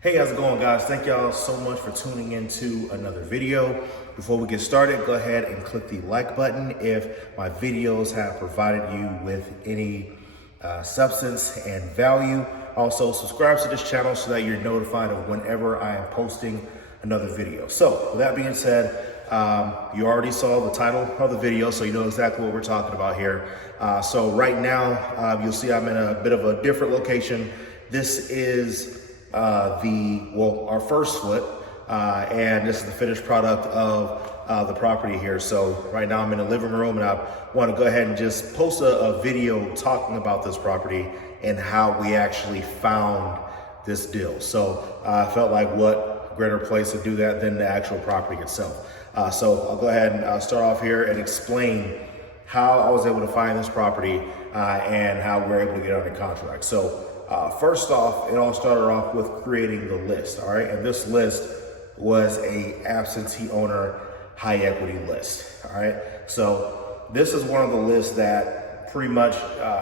Hey, how's it going, guys? Thank y'all so much for tuning into another video. Before we get started, go ahead and click the like button if my videos have provided you with any substance and value. Also, subscribe to this channel so that you're notified of whenever I am posting another video. So, with that being said, you already saw the title of the video, so you know exactly what we're talking about here. So right now, you'll see I'm in a bit of a different location. This is our first flip, and this is the finished product of the property here. So right now I'm in the living room, and I want to go ahead and just post a video talking about this property and how we actually found this deal. So I felt like what greater place to do that than the actual property itself. So I'll go ahead and start off here and explain how I was able to find this property and how we're able to get under contract. So first off, it all started off with creating the list, all right? And this list was a absentee owner high equity list, all right? So this is one of the lists that pretty much,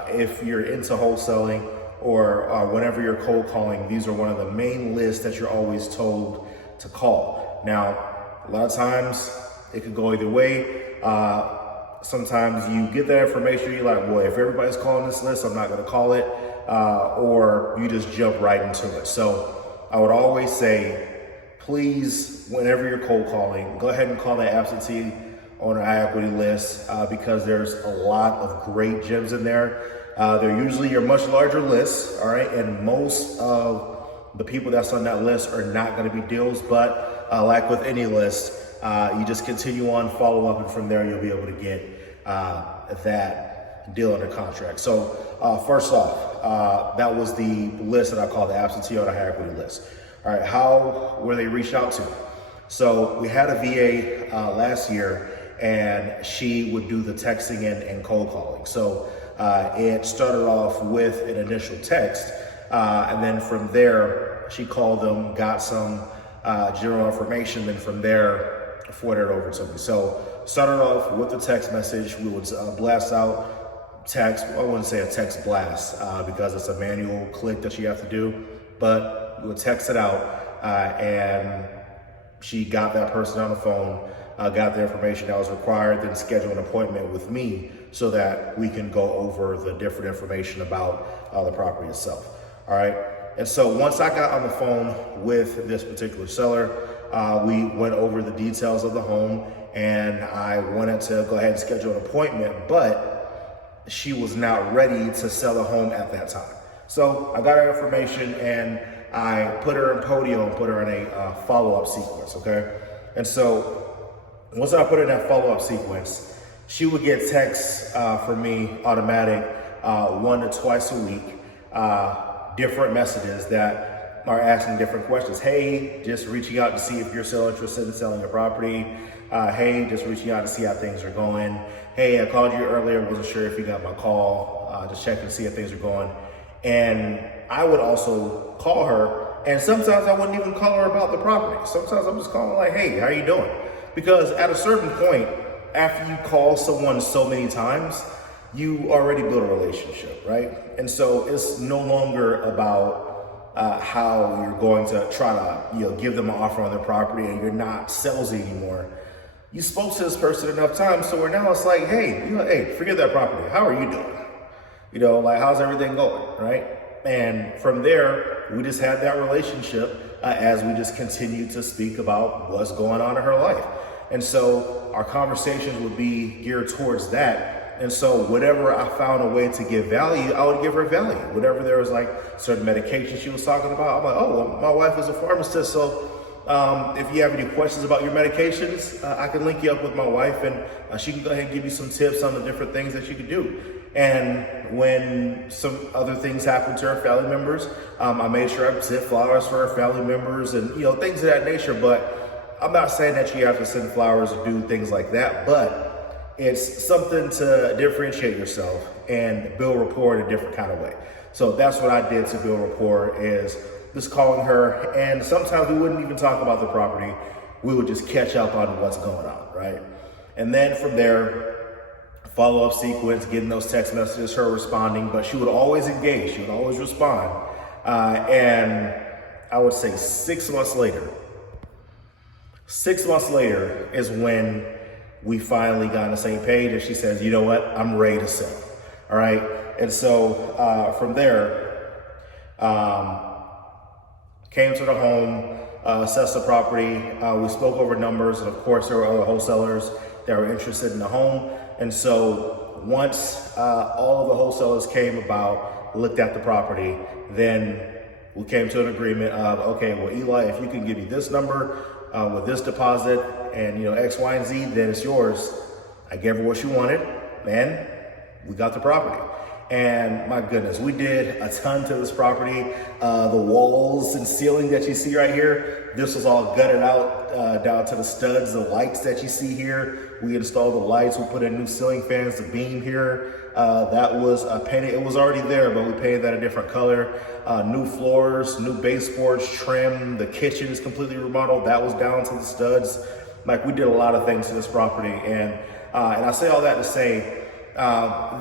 if you're into wholesaling or whenever you're cold calling, these are one of the main lists that you're always told to call. Now, a lot of times it could go either way. Sometimes you get that information, you're like, boy, if everybody's calling this list, I'm not gonna call it. Or you just jump right into it. So I would always say, please, whenever you're cold calling, go ahead and call that absentee owner high equity list because there's a lot of great gems in there. They're usually your much larger lists, all right? And most of the people that's on that list are not gonna be deals, but like with any list, you just continue on, follow up, and from there you'll be able to get that deal under contract. So first off, that was the list that I call the absentee owner high equity list. All right, how were they reached out to? So we had a VA last year, and she would do the texting and cold calling. So it started off with an initial text, and then from there, she called them, got some general information, then from there, forwarded it over to me. So started off with the text message. We would blast out text. I wouldn't say a text blast because it's a manual click that you have to do, but we would text it out, and she got that person on the phone, got the information that was required, then schedule an appointment with me so that we can go over the different information about the property itself. All right. And so once I got on the phone with this particular seller, we went over the details of the home, and I wanted to go ahead and schedule an appointment, but she was not ready to sell the home at that time. So I got her information, and I put her in Podium, put her in a follow-up sequence, okay? And so once I put her in that follow-up sequence, she would get texts from me, automatic, 1 to twice a week, different messages that are asking different questions. Hey, just reaching out to see if you're still interested in selling your property. Hey, just reaching out to see how things are going. Hey, I called you earlier, wasn't sure if you got my call, just checking to see how things are going. And I would also call her, and sometimes I wouldn't even call her about the property. Sometimes I'm just calling like, hey, how you doing? Because at a certain point, after you call someone so many times, you already build a relationship, right? And so it's no longer about how you're going to try to give them an offer on their property, and you're not salesy anymore. You spoke to this person enough times, so now it's like, hey, hey, forget that property. How are you doing? Like, how's everything going, right? And from there, we just had that relationship as we just continued to speak about what's going on in her life. And so our conversations would be geared towards that. And so whatever I found a way to give value, I would give her value. Whatever there was like certain medication she was talking about, I'm like, oh, well, my wife is a pharmacist, so if you have any questions about your medications, I can link you up with my wife, and she can go ahead and give you some tips on the different things that you could do. And when some other things happened to her family members, I made sure I sent flowers for her family members and things of that nature. But I'm not saying that you have to send flowers or do things like that, but it's something to differentiate yourself and build rapport in a different kind of way. So that's what I did to build rapport, is just calling her, and sometimes we wouldn't even talk about the property. We would just catch up on what's going on, right? And then from there, follow-up sequence, getting those text messages, her responding, but she would always engage, she would always respond. And I would say 6 months later. 6 months later is when we finally got on the same page, and she says, you know what, I'm ready to sell. All right. And so from there, came to the home, assessed the property. We spoke over numbers, and of course there were other wholesalers that were interested in the home. And so once all of the wholesalers came about, looked at the property, then we came to an agreement of, okay, well, Eli, if you can give me this number with this deposit and, you know, X, Y, and Z, then it's yours. I gave her what she wanted, and we got the property. And my goodness, we did a ton to this property. The walls and ceiling that you see right here, this was all gutted out down to the studs. The lights that you see here, we installed the lights. We put in new ceiling fans, the beam here. That was painted. It was already there, but we painted that a different color. New floors, new baseboards, trim. The kitchen is completely remodeled. That was down to the studs. Like, we did a lot of things to this property. And I say all that to say,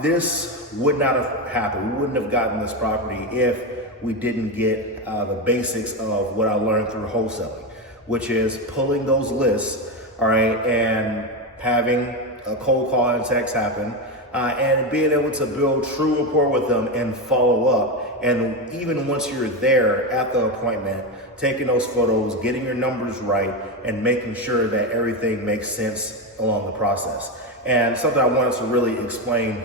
this would not have happened. We wouldn't have gotten this property if we didn't get the basics of what I learned through wholesaling, which is pulling those lists, all right, and having a cold call and text happen, and being able to build true rapport with them and follow up. And even once you're there at the appointment, taking those photos, getting your numbers right, and making sure that everything makes sense along the process. And something I wanted to really explain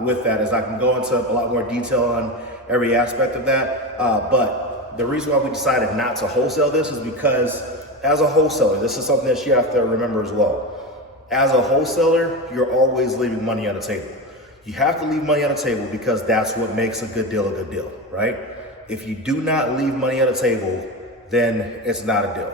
with that is I can go into a lot more detail on every aspect of that. But the reason why we decided not to wholesale this is because as a wholesaler, this is something that you have to remember as well. As a wholesaler, you're always leaving money on the table. You have to leave money on the table because that's what makes a good deal, right? If you do not leave money on the table, then it's not a deal.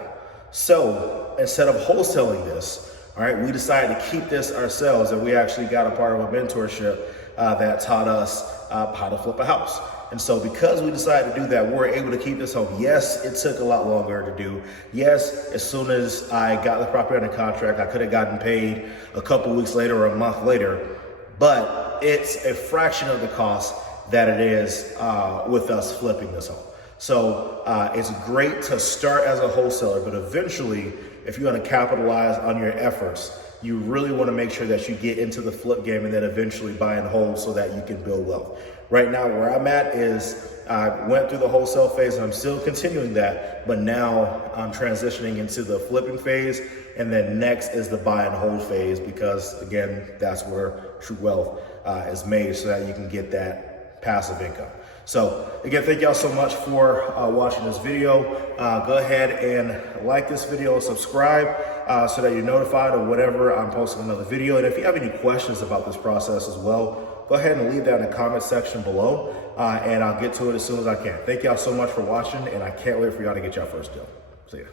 So instead of wholesaling this, all right, we decided to keep this ourselves, and we actually got a part of a mentorship that taught us how to flip a house. And so because we decided to do that, we were able to keep this home. Yes, it took a lot longer to do. Yes, as soon as I got the property under contract, I could have gotten paid a couple weeks later or a month later, but it's a fraction of the cost that it is with us flipping this home. So it's great to start as a wholesaler, but eventually, if you want to capitalize on your efforts, you really want to make sure that you get into the flip game and then eventually buy and hold so that you can build wealth. Right now, where I'm at is I went through the wholesale phase and I'm still continuing that, but now I'm transitioning into the flipping phase, and then next is the buy and hold phase, because again, that's where true wealth is made, so that you can get that passive income. So again, thank y'all so much for watching this video. Go ahead and like this video and subscribe so that you're notified of whenever I'm posting another video. And if you have any questions about this process as well, go ahead and leave that in the comment section below, and I'll get to it as soon as I can. Thank y'all so much for watching, and I can't wait for y'all to get your first deal. See ya.